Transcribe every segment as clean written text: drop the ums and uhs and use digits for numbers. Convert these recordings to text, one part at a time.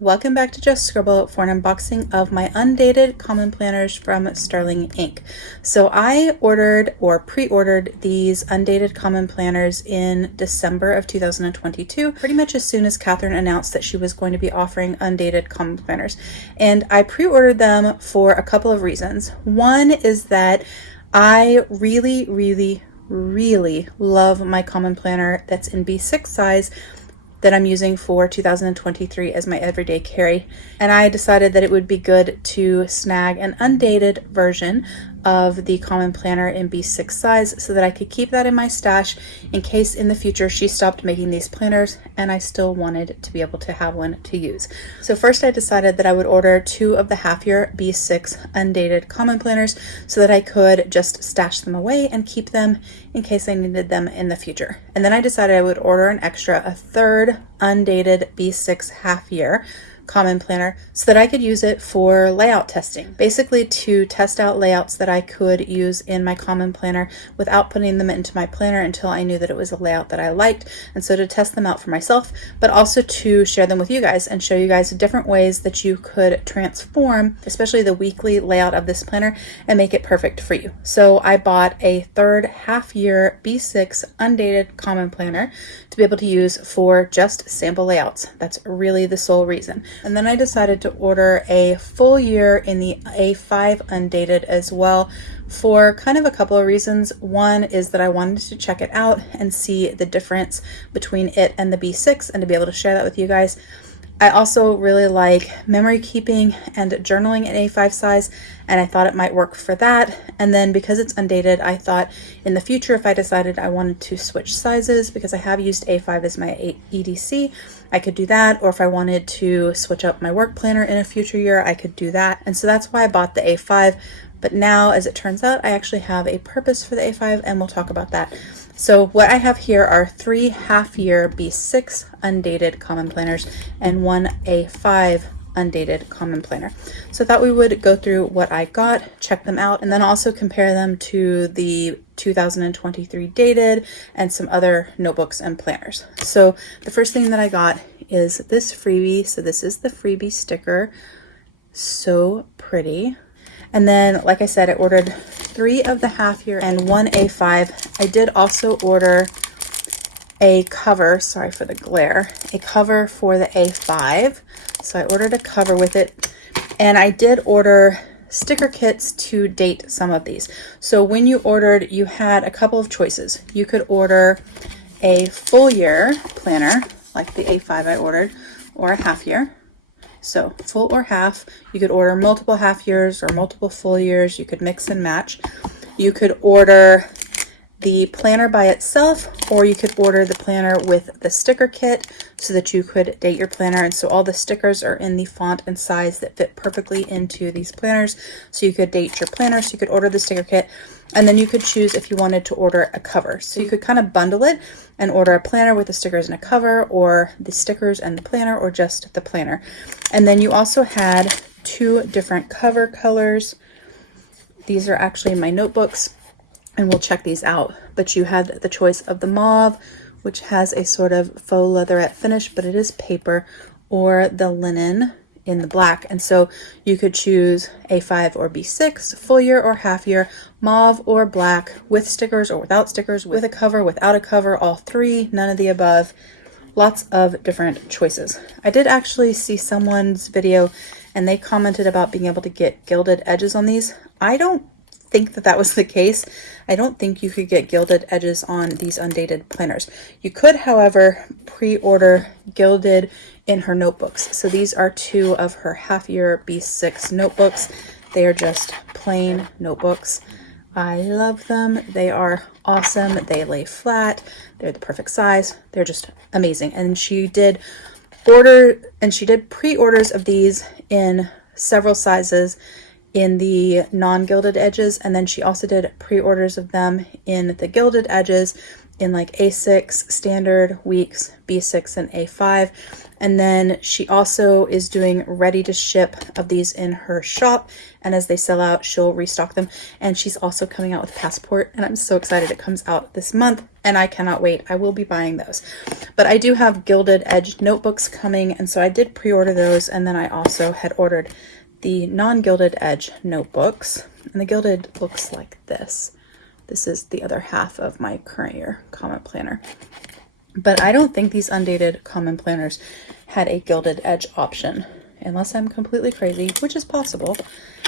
Welcome back to Just Scribble for an unboxing of my undated common planners from Sterling Ink. So I ordered or pre-ordered these undated common planners in December of 2022, pretty much as soon as Catherine announced that she was going to be offering undated common planners. And I pre-ordered them for a couple of reasons. One is that I really love my common planner that's in B6 size that I'm using for 2023 as my everyday carry. And I decided that it would be good to snag an undated version of the common planner in B6 size so that I could keep that in my stash in case in the future she stopped making these planners and I still wanted to be able to have one to use. So first I decided that I would order 2 of the half-year B6 undated common planners so that I could just stash them away and keep them in case I needed them in the future. And then I decided I would order an extra, a third undated B6 half-year common planner so that I could use it for layout testing, basically to test out layouts that I could use in my common planner without putting them into my planner until I knew that it was a layout that I liked, and so to test them out for myself, but also to share them with you guys and show you guys different ways that you could transform especially the weekly layout of this planner and make it perfect for you. So I bought a third half-year B6 undated common planner to be able to use for just sample layouts. That's really the sole reason. And then I decided to order a full year in the A5 undated as well for kind of a couple of reasons. One is that I wanted to check it out and see the difference between it and the B6 and to be able to share that with you guys. I also really like memory keeping and journaling in A5 size, and I thought it might work for that. And then because it's undated, I thought in the future if I decided I wanted to switch sizes, because I have used A5 as my EDC, I could do that. Or if I wanted to switch up my work planner in a future year, I could do that. And so that's why I bought the A5. But now, as it turns out, I actually have a purpose for the A5, and we'll talk about that. So what I have here are 3 half-year B6 undated common planners and 1 A5 undated common planner. So I thought we would go through what I got, check them out, and then also compare them to the 2023 dated and some other notebooks and planners. So the first thing that I got is this freebie. So this is the freebie sticker. So pretty. And then, like I said, I ordered 3 of the half year and 1 A5. I did also order a cover, sorry for the glare, a cover for the A5. So I ordered a cover with it, and I did order sticker kits to date some of these. So when you ordered, you had a couple of choices. You could order a full year planner, like the A5 I ordered, or a half year. So full or half. You could order multiple half years or multiple full years. You could mix and match. You could order the planner by itself, or you could order the planner with the sticker kit so that you could date your planner. And so all the stickers are in the font and size that fit perfectly into these planners. So you could date your planner, so you could order the sticker kit, and then you could choose if you wanted to order a cover. So you could kind of bundle it and order a planner with the stickers and a cover, or the stickers and the planner, or just the planner. And then you also had 2 different cover colors. These are actually my notebooks, and we'll check these out. But you had the choice of the mauve, which has a sort of faux leatherette finish, but it is paper, or the linen in the black. And so you could choose A5 or B6, full year or half year, mauve or black, with stickers or without stickers, with a cover, without a cover, all 3, none of the above. Lots of different choices. I did actually see someone's video and they commented about being able to get gilded edges on these. I don't think that was the case. I don't think you could get gilded edges on these undated planners. You could, however, pre-order gilded in her notebooks. So these are 2 of her half-year B6 notebooks. They are just plain notebooks. I love them. They are awesome. They lay flat. They're the perfect size. They're just amazing. And she did pre-orders of these in several sizes in the non-gilded edges, and then she also did pre-orders of them in the gilded edges in like A6, standard, weeks, B6, and A5. And then she also is doing ready to ship of these in her shop, and as they sell out, she'll restock them. And she's also coming out with Passport, and I'm so excited. It comes out this month, and I cannot wait. I will be buying those. But I do have gilded edge notebooks coming, and so I did pre-order those, and then I also had ordered the non-gilded edge notebooks, and the gilded looks like this. This is the other half of my current year comment planner. But I don't think these Undated comment planners had a gilded edge option, unless I'm completely crazy, which is possible.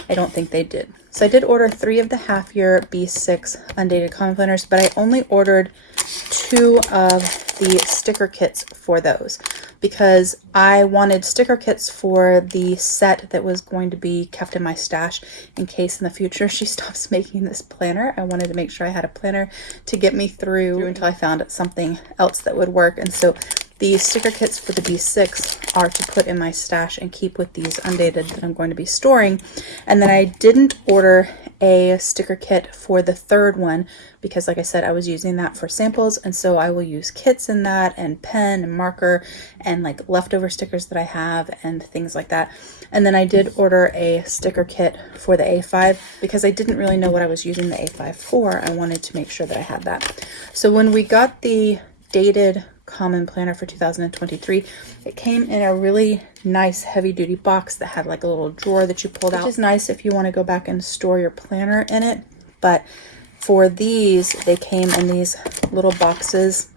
I don't think they did. So I did order 3 of the half year B6 Undated comment planners, but I only ordered 2 of the sticker kits for those because I wanted sticker kits for the set that was going to be kept in my stash in case in the future she stops making this planner. I wanted to make sure I had a planner to get me through until I found something else that would work. And so the sticker kits for the B6 are to put in my stash and keep with these Undated that I'm going to be storing. And then I didn't order a sticker kit for the third one because, like I said, I was using that for samples, and so I will use kits in that, and pen and marker and like leftover stickers that I have and things like that. And then I did order a sticker kit for the A5 because I didn't really know what I was using the A5 for. I wanted to make sure that I had that. So when we got the dated common planner for 2023, it came in a really nice heavy duty box that had like a little drawer that you pulled out, which is nice if you want to go back and store your planner in it. But for these, they came in these little boxes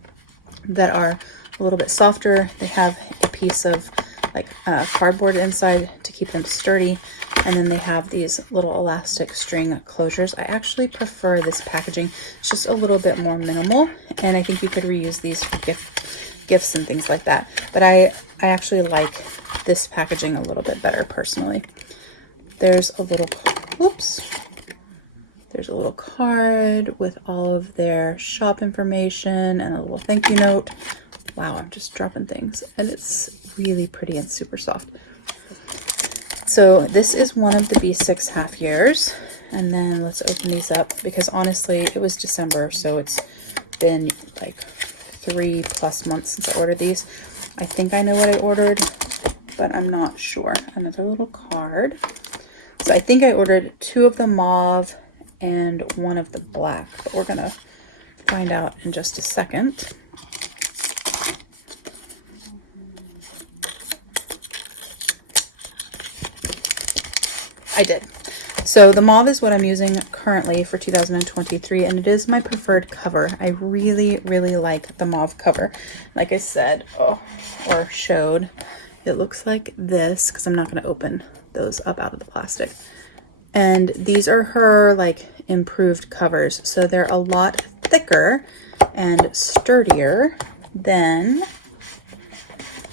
that are a little bit softer. They have a piece of like cardboard inside to keep them sturdy, and then they have these little elastic string closures. I actually prefer this packaging. It's just a little bit more minimal, and I think you could reuse these for gifts and things like that. But I actually like this packaging a little bit better personally. There's a little, whoops. There's a little card with all of their shop information and a little thank you note. Wow, I'm just dropping things, and it's really pretty and super soft. So this is one of the B6 half years, and then let's open these up because honestly it was December, so it's been like 3+ months since I ordered these. I think I know what I ordered, but I'm not sure. Another little card. So I think I ordered 2 of the mauve and 1 of the black, but we're gonna find out in just a second. I did. So the mauve is what I'm using currently for 2023, and it is my preferred cover. I really, really like the mauve cover. Like I said, or showed, it looks like this, because I'm not going to open those up out of the plastic. And these are her like improved covers. So they're a lot thicker and sturdier than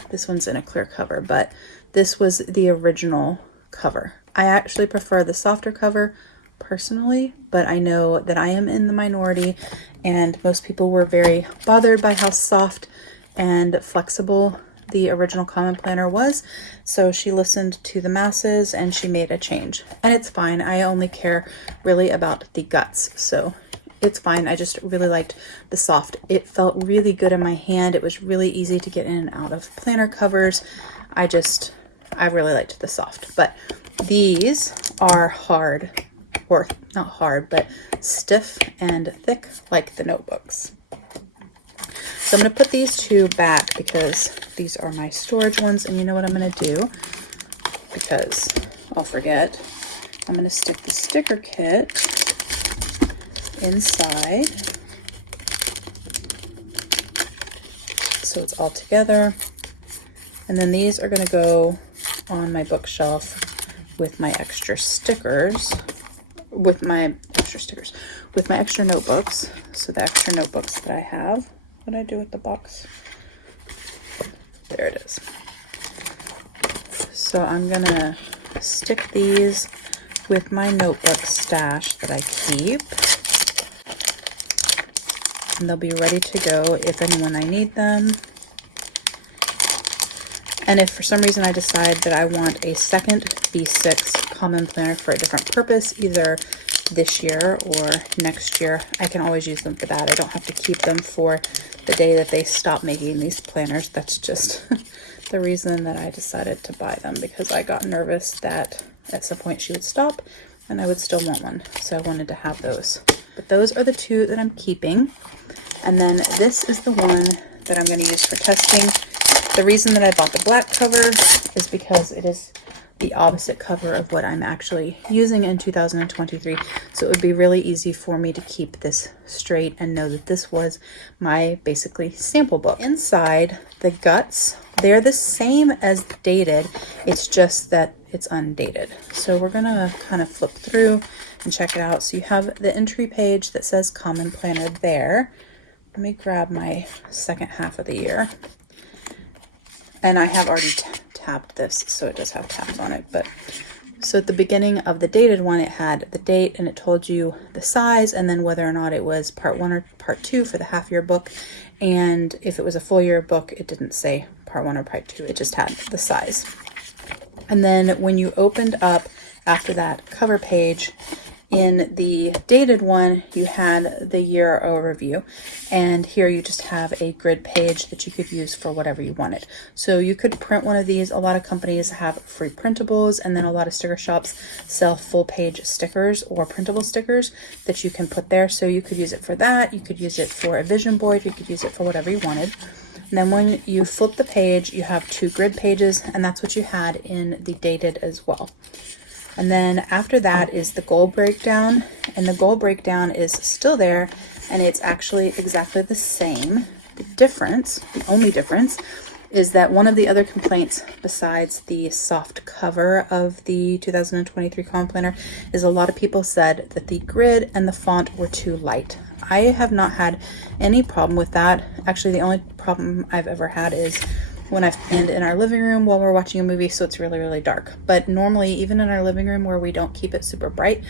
this one's in a clear cover, but this was the original cover. I actually prefer the softer cover personally, but I know that I am in the minority, and most people were very bothered by how soft and flexible the original common planner was. So she listened to the masses and she made a change, and it's fine. I only care really about the guts, so it's fine. I just really liked the soft. It felt really good in my hand. It was really easy to get in and out of planner covers. I really liked the soft, but these are hard, or not hard, but stiff and thick like the notebooks. So I'm going to put these 2 back because these are my storage ones, and you know what I'm going to do, because I'll forget. I'm going to stick the sticker kit inside so it's all together, and then these are going to go on my bookshelf with my extra stickers, with my extra notebooks. So the extra notebooks that I have, what did I do with the box? There it is. So I'm gonna stick these with my notebook stash that I keep, and they'll be ready to go if and when I need them. And if for some reason I decide that I want a second B6 common planner for a different purpose, either this year or next year, I can always use them for that. I don't have to keep them for the day that they stop making these planners. That's just the reason that I decided to buy them, because I got nervous that at some point she would stop and I would still want one. So I wanted to have those. But those are the 2 that I'm keeping. And then this is the one that I'm going to use for testing. The reason that I bought the black cover is because it is the opposite cover of what I'm actually using in 2023. So it would be really easy for me to keep this straight and know that this was my basically sample book. Inside, the guts, they're the same as Dated. It's just that it's undated. So we're gonna kind of flip through and check it out. So you have the entry page that says Common Planner there. Let me grab my second half of the year. And I have already tabbed this, so it does have tabs on it. But so at the beginning of the dated one, it had the date and it told you the size and then whether or not it was part 1 or part 2 for the half year book. And if it was a full year book, it didn't say part 1 or part 2, it just had the size. And then when you opened up after that cover page, in the dated one, you had the year overview, and here you just have a grid page that you could use for whatever you wanted. So you could print one of these. A lot of companies have free printables, and then a lot of sticker shops sell full page stickers or printable stickers that you can put there. So you could use it for that. You could use it for a vision board. You could use it for whatever you wanted. And then when you flip the page, you have 2 grid pages, and that's what you had in the dated as well. And then after that is the goal breakdown, and the goal breakdown is still there, and it's actually exactly the same. The difference, the only difference, is that one of the other complaints besides the soft cover of the 2023 Common Planner is a lot of people said that the grid and the font were too light. I have not had any problem with that. Actually, the only problem I've ever had is when I've planned in our living room while we're watching a movie, so it's really, really dark. But normally, even in our living room where we don't keep it super bright,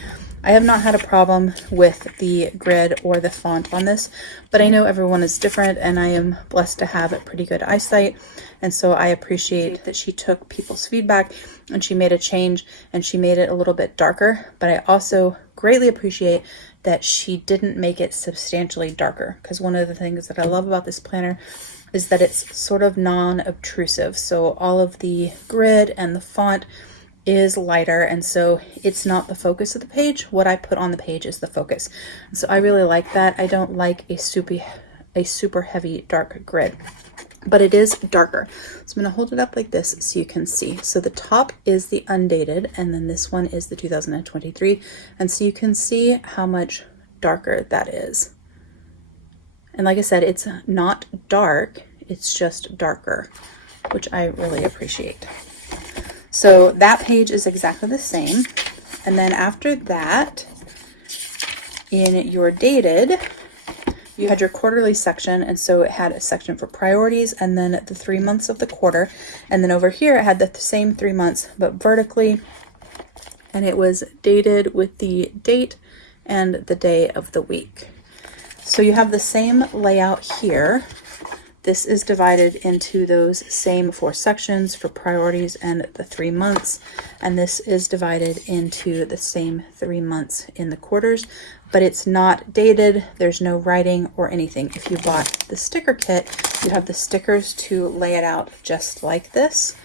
I have not had a problem with the grid or the font on this, but I know everyone is different, and I am blessed to have a pretty good eyesight. And so I appreciate that she took people's feedback and she made a change and she made it a little bit darker. But I also greatly appreciate that she didn't make it substantially darker, because one of the things that I love about this planner is that it's sort of non-obtrusive. So all of the grid and the font is lighter, and so it's not the focus of the page. What I put on the page is the focus. So I really like that. I don't like a super heavy dark grid, but it is darker. So I'm going to hold it up like this so you can see. So the top is the undated, and then this one is the 2023, and so you can see how much darker that is. And like I said, it's not dark, it's just darker, which I really appreciate. So that page is exactly the same. And then after that, in your dated, you had your quarterly section. And so it had a section for priorities and then the 3 months of the quarter. And then over here, it had the same 3 months, but vertically. And it was dated with the date and the day of the week. So you have the same layout here. This is divided into those same 4 sections for priorities and the 3 months. And this is divided into the same 3 months in the quarters, but it's not dated. There's no writing or anything. If you bought the sticker kit, you have the stickers to lay it out just like this.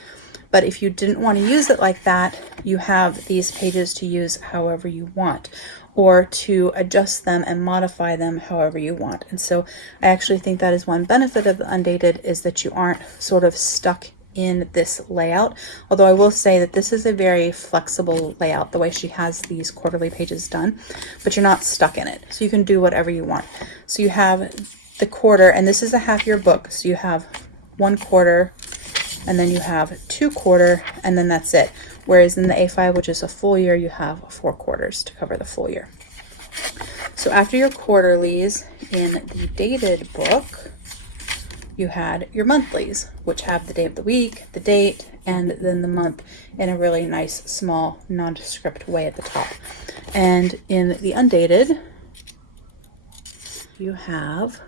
But if you didn't want to use it like that, you have these pages to use however you want, or to adjust them and modify them however you want. And so I actually think that is one benefit of the Undated, is that you aren't sort of stuck in this layout. Although I will say that this is a very flexible layout, the way she has these quarterly pages done, but you're not stuck in it. So you can do whatever you want. So you have the quarter, and this is a half year book. So you have 1 quarter, and then you have 2 quarter, and then that's it. Whereas in the A5, which is a full year, you have 4 quarters to cover the full year. So after your quarterlies in the dated book, you had your monthlies, which have the day of the week, the date, and then the month in a really nice, small, nondescript way at the top. And in the Undated, you have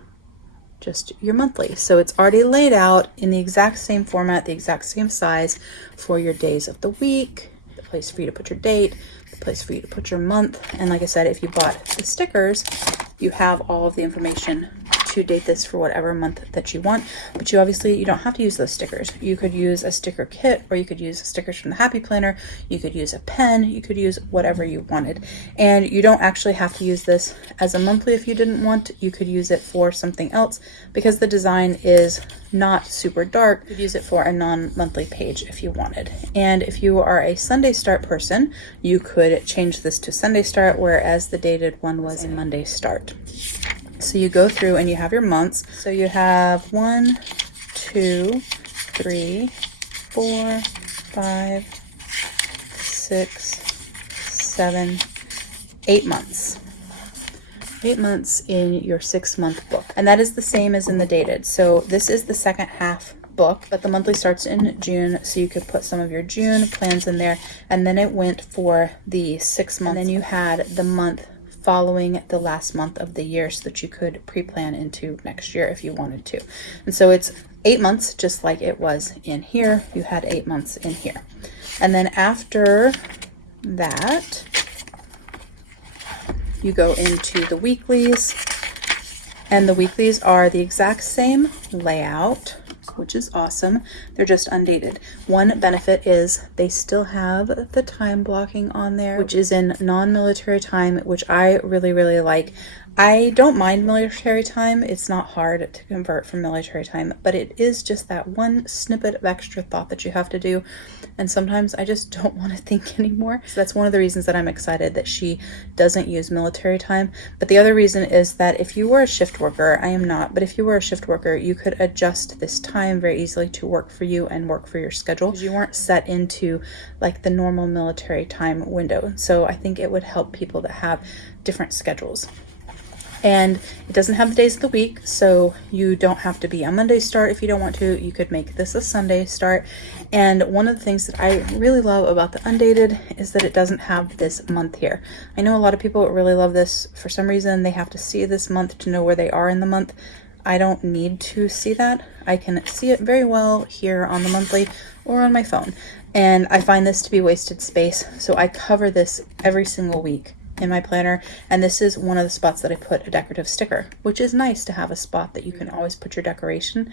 just your monthly. So it's already laid out in the exact same format, the exact same size for your days of the week, the place for you to put your date, the place for you to put your month. And like I said, if you bought the stickers, you have all of the information to date this for whatever month that you want, but you don't have to use those stickers. You could use a sticker kit, or you could use stickers from the Happy Planner, you could use a pen, you could use whatever you wanted. And you don't actually have to use this as a monthly if you didn't want. You could use it for something else because the design is not super dark. You could use it for a non-monthly page if you wanted. And if you are a Sunday start person, you could change this to Sunday start, whereas the dated one was a Monday start. So you go through and you have your months. So you have 1, 2, 3, 4, 5, 6, 7, 8 months. 8 months in your 6-month book. And that is the same as in the dated. So this is the second half book, but the monthly starts in June, so you could put some of your June plans in there. And then it went for the 6 months. And then you had the month following the last month of the year so that you could pre-plan into next year if you wanted to. And so it's 8 months, just like it was in here. You had 8 months in here. And then after that, you go into the weeklies, and the weeklies are the exact same layout, which is awesome. They're just undated. One benefit is they still have the time blocking on there, which is in non-military time, which I really, really like. I don't mind military time. It's not hard to convert from military time, but it is just that one snippet of extra thought that you have to do. And sometimes I just don't want to think anymore. So that's one of the reasons that I'm excited that she doesn't use military time. But the other reason is that if you were a shift worker, I am not, but if you were a shift worker, you could adjust this time very easily to work for you and work for your schedule, because you weren't set into like the normal military time window. So I think it would help people that have different schedules. And it doesn't have the days of the week, so you don't have to be a Monday start if you don't want to. You could make this a Sunday start. And one of the things that I really love about the Undated is that it doesn't have this month here. I know a lot of people really love this. For some reason, they have to see this month to know where they are in the month. I don't need to see that. I can see it very well here on the monthly or on my phone. And I find this to be wasted space, so I cover this every single week in my planner, and this is one of the spots that I put a decorative sticker, which is nice to have a spot that you can always put your decoration.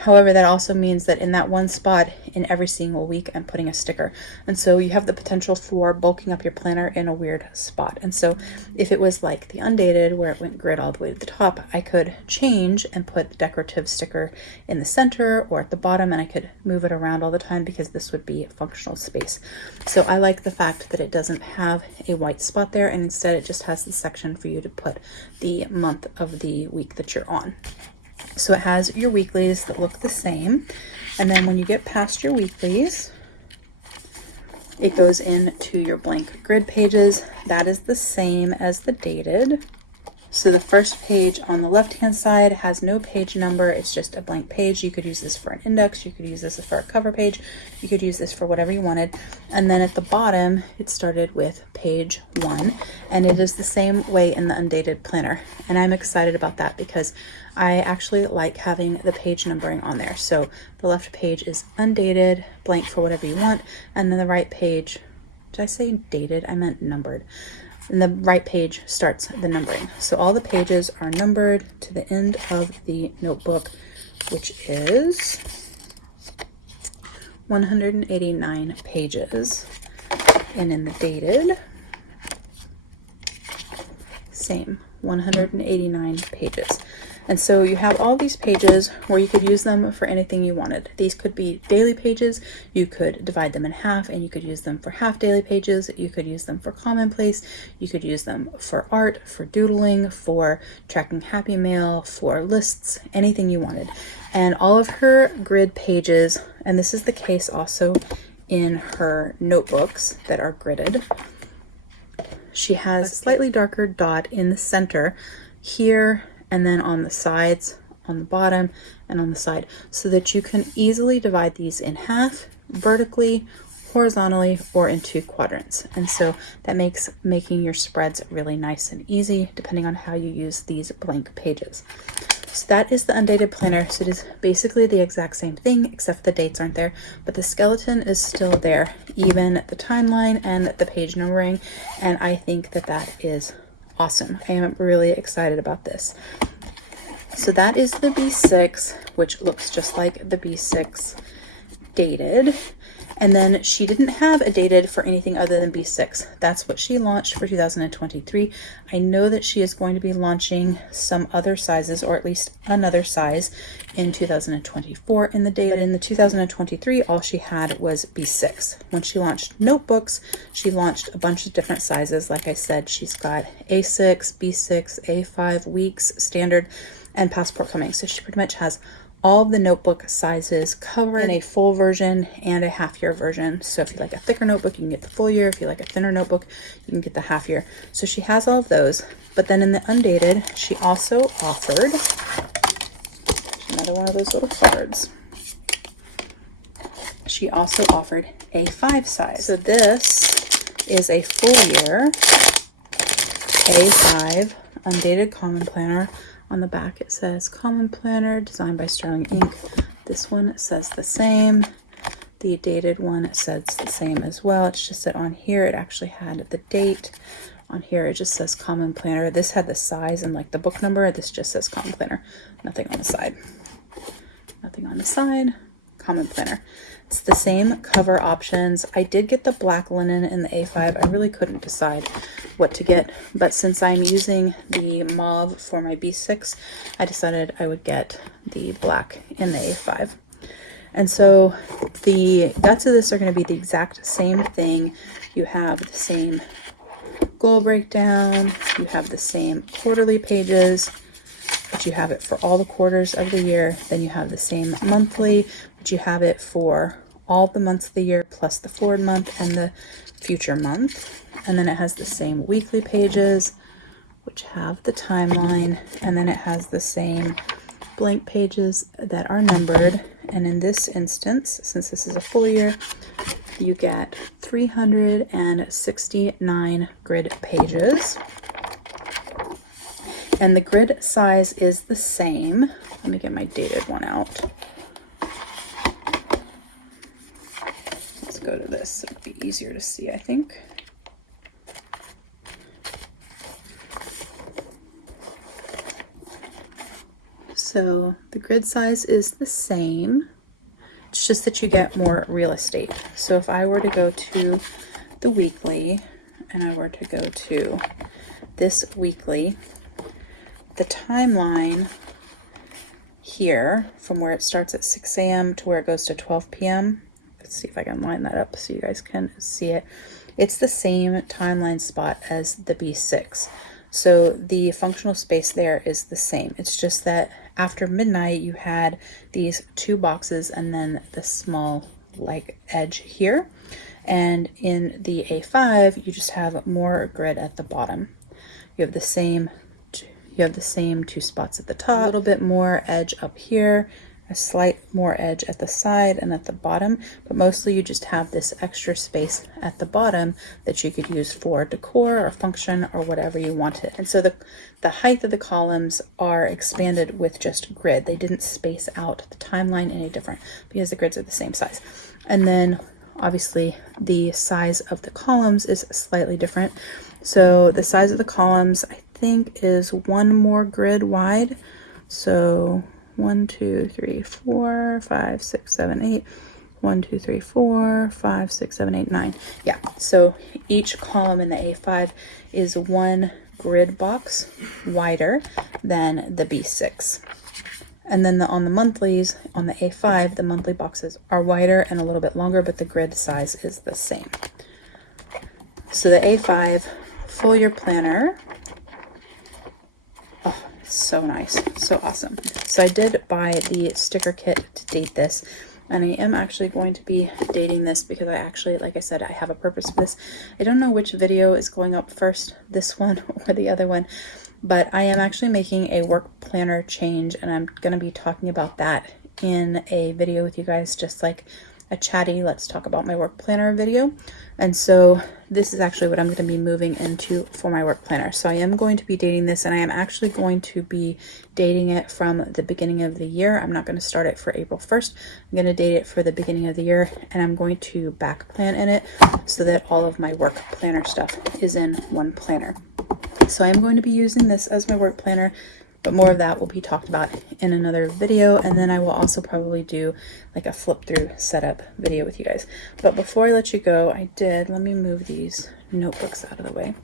However, that also means that in that one spot in every single week, I'm putting a sticker. And so you have the potential for bulking up your planner in a weird spot. And so if it was like the Undated, where it went grid all the way to the top, I could change and put the decorative sticker in the center or at the bottom, and I could move it around all the time because this would be functional space. So I like the fact that it doesn't have a white spot there, and instead it just has the section for you to put the month of the week that you're on. So it has your weeklies that look the same. And then when you get past your weeklies, it goes into your blank grid pages. That is the same as the dated. So the first page on the left-hand side has no page number. It's just a blank page. You could use this for an index. You could use this for a cover page. You could use this for whatever you wanted. And then at the bottom, it started with page 1. And it is the same way in the Undated planner. And I'm excited about that because I actually like having the page numbering on there. So the left page is undated, blank for whatever you want. And then the right page, did I say dated? I meant numbered. And the right page starts the numbering. So all the pages are numbered to the end of the notebook, which is 189 pages. And in the dated, same, 189 pages. And so you have all these pages where you could use them for anything you wanted. These could be daily pages. You could divide them in half and you could use them for half daily pages. You could use them for commonplace. You could use them for art, for doodling, for tracking Happy Mail, for lists, anything you wanted. And all of her grid pages, and this is the case also in her notebooks that are gridded, she has a slightly darker dot in the center here, and then on the sides, on the bottom, and on the side, so that you can easily divide these in half, vertically, horizontally, or in 2 quadrants. And so that makes making your spreads really nice and easy, depending on how you use these blank pages. So that is the Undated planner. So it is basically the exact same thing, except the dates aren't there, but the skeleton is still there, even the timeline and the page numbering, and I think that that is awesome. I am really excited about this. So that is the B6, which looks just like the B6 dated. And then she didn't have a dated for anything other than B6. That's what she launched for 2023. I know that she is going to be launching some other sizes, or at least another size, in 2024 in the dated. In the 2023, all she had was B6. When she launched notebooks, she launched a bunch of different sizes. Like I said, she's got A6, B6, A5, weeks, standard, and passport coming. So she pretty much has all of the notebook sizes covered in a full version and a half year version. So if you like a thicker notebook, you can get the full year. If you like a thinner notebook, you can get the half year. So she has all of those. But then in the Undated, she also offered another one of those little cards. She also offered A5 size. So this is a full year A5 Undated Common Planner. On the back it says Common Planner designed by Sterling Ink. This one says the same. The dated one says the same as well. It's just that on here it actually had the date. On here it just says Common Planner. This had the size and like the book number. This just says Common Planner. Nothing on the side. Nothing on the side. Common Planner. It's the same cover options. I did get the black linen in the A5. I really couldn't decide what to get, but since I'm using the mauve for my B6, I decided I would get the black in the A5. And so the guts of this are going to be the exact same thing. You have the same goal breakdown, you have the same quarterly pages, but you have it for all the quarters of the year. Then you have the same monthly, but you have it for all the months of the year plus the forward month and the future month. And then it has the same weekly pages, which have the timeline, and then it has the same blank pages that are numbered. And in this instance, since this is a full year, you get 369 grid pages. And the grid size is the same. Let me get my dated one out. Let's go to this. It'll be easier to see, I think. So the grid size is the same. It's just that you get more real estate. So if I were to go to the weekly and I were to go to this weekly, the timeline here from where it starts at 6 a.m. to where it goes to 12 p.m. Let's see if I can line that up so you guys can see it. It's the same timeline spot as the B6. So the functional space there is the same. It's just that after midnight you had these two boxes and then the small like edge here. And in the A5 you just have more grid at the bottom. You have the same two spots at the top, a little bit more edge up here, a slight more edge at the side and at the bottom, but mostly you just have this extra space at the bottom that you could use for decor or function or whatever you wanted. And so the height of the columns are expanded with just grid. They didn't space out the timeline any different because the grids are the same size. And then obviously the size of the columns is slightly different. So the size of the columns I think is one more grid wide. So 1, 2, 3, 4, 5, 6, 7, 8. 1, 2, 3, 4, 5, 6, 7, 8, 9. Yeah, so each column in the A5 is one grid box wider than the B6. And then on the monthlies, on the A5, the monthly boxes are wider and a little bit longer, but the grid size is the same. So the A5 full year planner, oh, so nice, so awesome. So I did buy the sticker kit to date this, and I am actually going to be dating this because I actually, like I said, I have a purpose for this. I don't know which video is going up first, this one or the other one, but I am actually making a work planner change, and I'm going to be talking about that in a video with you guys, just like a chatty let's talk about my work planner video. And so this is actually what I'm going to be moving into for my work planner. So I am going to be dating this, and I am actually going to be dating it from the beginning of the year. I'm not going to start it for April 1st. I'm going to date it for the beginning of the year, and I'm going to back plan in it so that all of my work planner stuff is in one planner. So I'm going to be using this as my work planner but more of that will be talked about in another video. And then I will also probably do like a flip through setup video with you guys. But before I let you go, let me move these notebooks out of the way.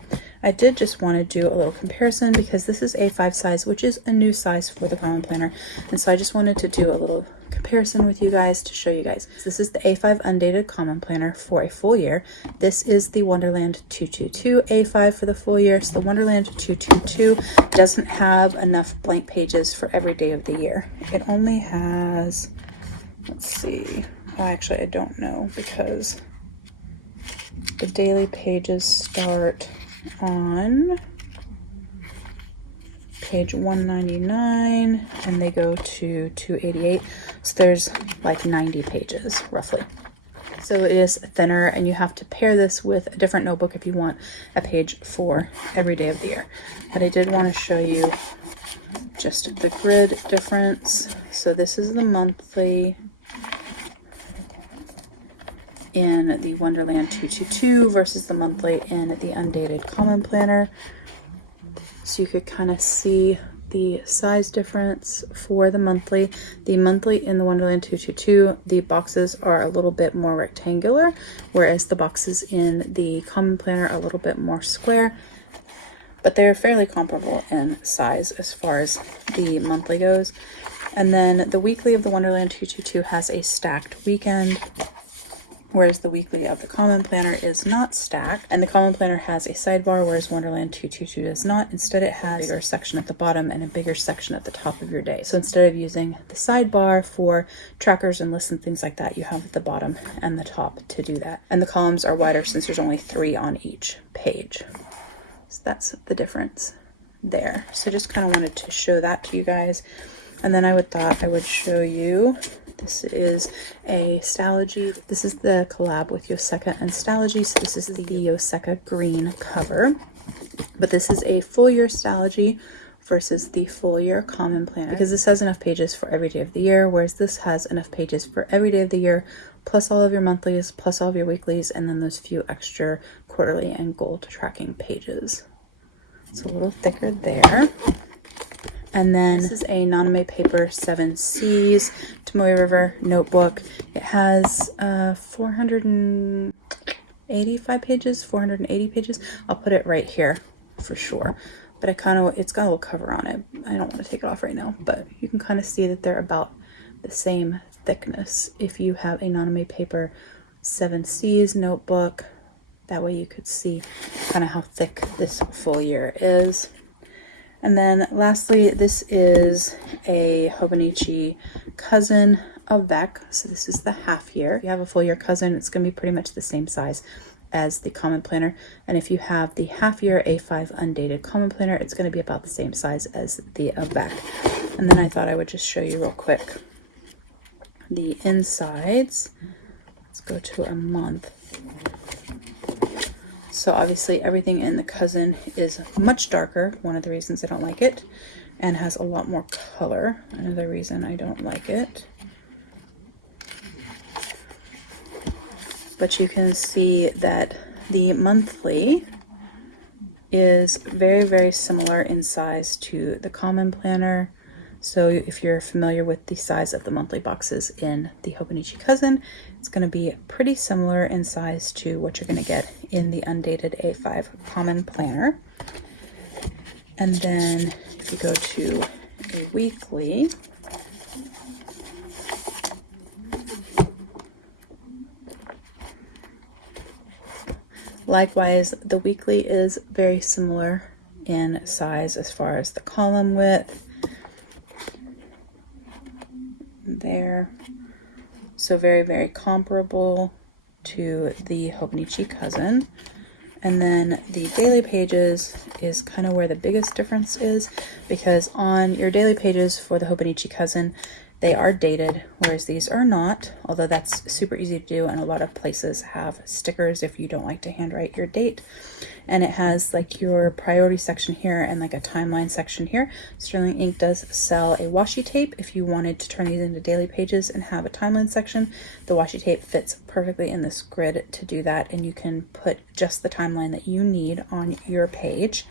I did just want to do a little comparison because this is A5 size, which is a new size for the common planner. And so I just wanted to do a little comparison with you guys to show you guys. This is the A5 Undated Common Planner for a full year. This is the Wonderland222 A5 for the full year. So the Wonderland222 doesn't have enough blank pages for every day of the year. It only has, let's see, actually I don't know because the daily pages start on page 199 and they go to 288, so there's like 90 pages roughly. So it is thinner, and you have to pair this with a different notebook if you want a page for every day of the year. But I did want to show you just the grid difference. So this is the monthly in the Wonderland222 versus the monthly in the Undated Common Planner. So you could kind of see the size difference for the monthly. The monthly in the Wonderland222, the boxes are a little bit more rectangular, whereas the boxes in the Common Planner are a little bit more square. But they're fairly comparable in size as far as the monthly goes. And then the weekly of the Wonderland222 has a stacked weekend, whereas the weekly of the Common Planner is not stacked. And the Common Planner has a sidebar, whereas Wonderland222 does not. Instead, it has a bigger section at the bottom and a bigger section at the top of your day. So instead of using the sidebar for trackers and lists and things like that, you have the bottom and the top to do that. And the columns are wider since there's only 3 on each page. So that's the difference there. So just kind of wanted to show that to you guys. And then I thought I would show you, this is a Stalogy. This is the collab with Yoseka and Stalogy. So this is the Yoseka green cover. But this is a full year Stalogy versus the full year Common Planner, because this has enough pages for every day of the year, whereas this has enough pages for every day of the year, plus all of your monthlies, plus all of your weeklies, and then those few extra quarterly and gold tracking pages. It's a little thicker there. And then this is a NanamiPaper 7Cs Tomoe River notebook. It has 485 pages, 480 pages. I'll put it right here for sure. But it's got a little cover on it. I don't want to take it off right now, but you can kind of see that they're about the same thickness. If you have a NanamiPaper 7Cs notebook, that way you could see kind of how thick this full year is. And then lastly, this is a Hobonichi Cousin A5. So this is the half year. If you have a full year Cousin, it's going to be pretty much the same size as the Common Planner. And if you have the half year A5 Undated Common Planner, it's going to be about the same size as the A5. And then I thought I would just show you real quick the insides. Let's go to a month. So obviously everything in the Cousin is much darker, one of the reasons I don't like it, and has a lot more color, another reason I don't like it. But you can see that the monthly is very, very similar in size to the Common Planner. So if you're familiar with the size of the monthly boxes in the Hobonichi Cousin, it's going to be pretty similar in size to what you're going to get in the Undated A5 Common Planner. And then if you go to a weekly, likewise, the weekly is very similar in size as far as the column width. There, so very, very comparable to the Hobonichi Cousin. And then the daily pages is kind of where the biggest difference is, because on your daily pages for the Hobonichi Cousin, They are dated, whereas these are not, although that's super easy to do, and a lot of places have stickers if you don't like to handwrite your date. And it has like your priority section here and like a timeline section here. Sterling Ink does sell a washi tape if you wanted to turn these into daily pages and have a timeline section. The washi tape fits perfectly in this grid to do that, and you can put just the timeline that you need on your page.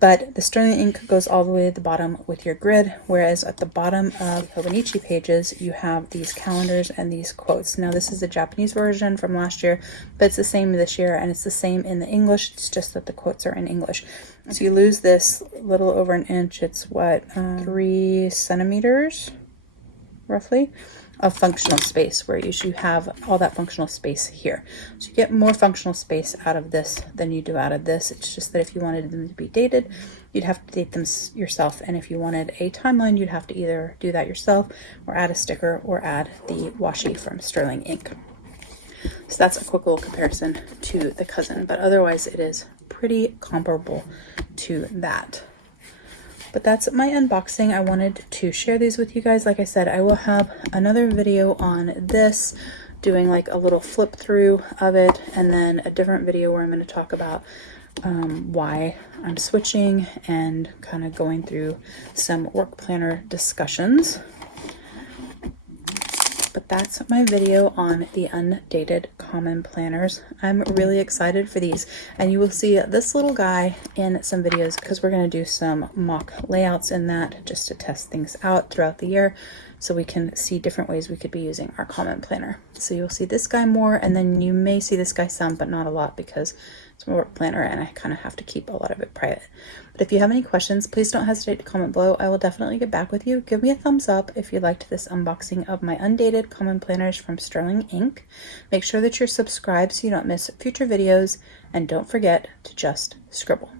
But the Sterling Ink goes all the way at the bottom with your grid, whereas at the bottom of Hobonichi pages, you have these calendars and these quotes. Now, this is the Japanese version from last year, but it's the same this year, and it's the same in the English. It's just that the quotes are in English. So you lose this little over an inch. It's what, 3 centimeters, roughly, of functional space, where you have all that functional space here. So you get more functional space out of this than you do out of this. It's just that if you wanted them to be dated, you'd have to date them yourself. And if you wanted a timeline, you'd have to either do that yourself or add a sticker or add the washi from Sterling Ink. So that's a quick little comparison to the Cousin, but otherwise it is pretty comparable to that. But that's my unboxing. I wanted to share these with you guys. Like I said, I will have another video on this, doing like a little flip through of it, and then a different video where I'm going to talk about why I'm switching and kind of going through some work planner discussions. But that's my video on the Undated Common Planners. I'm really excited for these, and you will see this little guy in some videos because we're going to do some mock layouts in that just to test things out throughout the year, so we can see different ways we could be using our common planner. So you'll see this guy more, and then you may see this guy some, but not a lot because it's my work planner and I kind of have to keep a lot of it private. But if you have any questions, please don't hesitate to comment below. I will definitely get back with you. Give me a thumbs up if you liked this unboxing of my Undated Common Planners from Sterling Ink. Make sure that you're subscribed so you don't miss future videos, and don't forget to just scribble.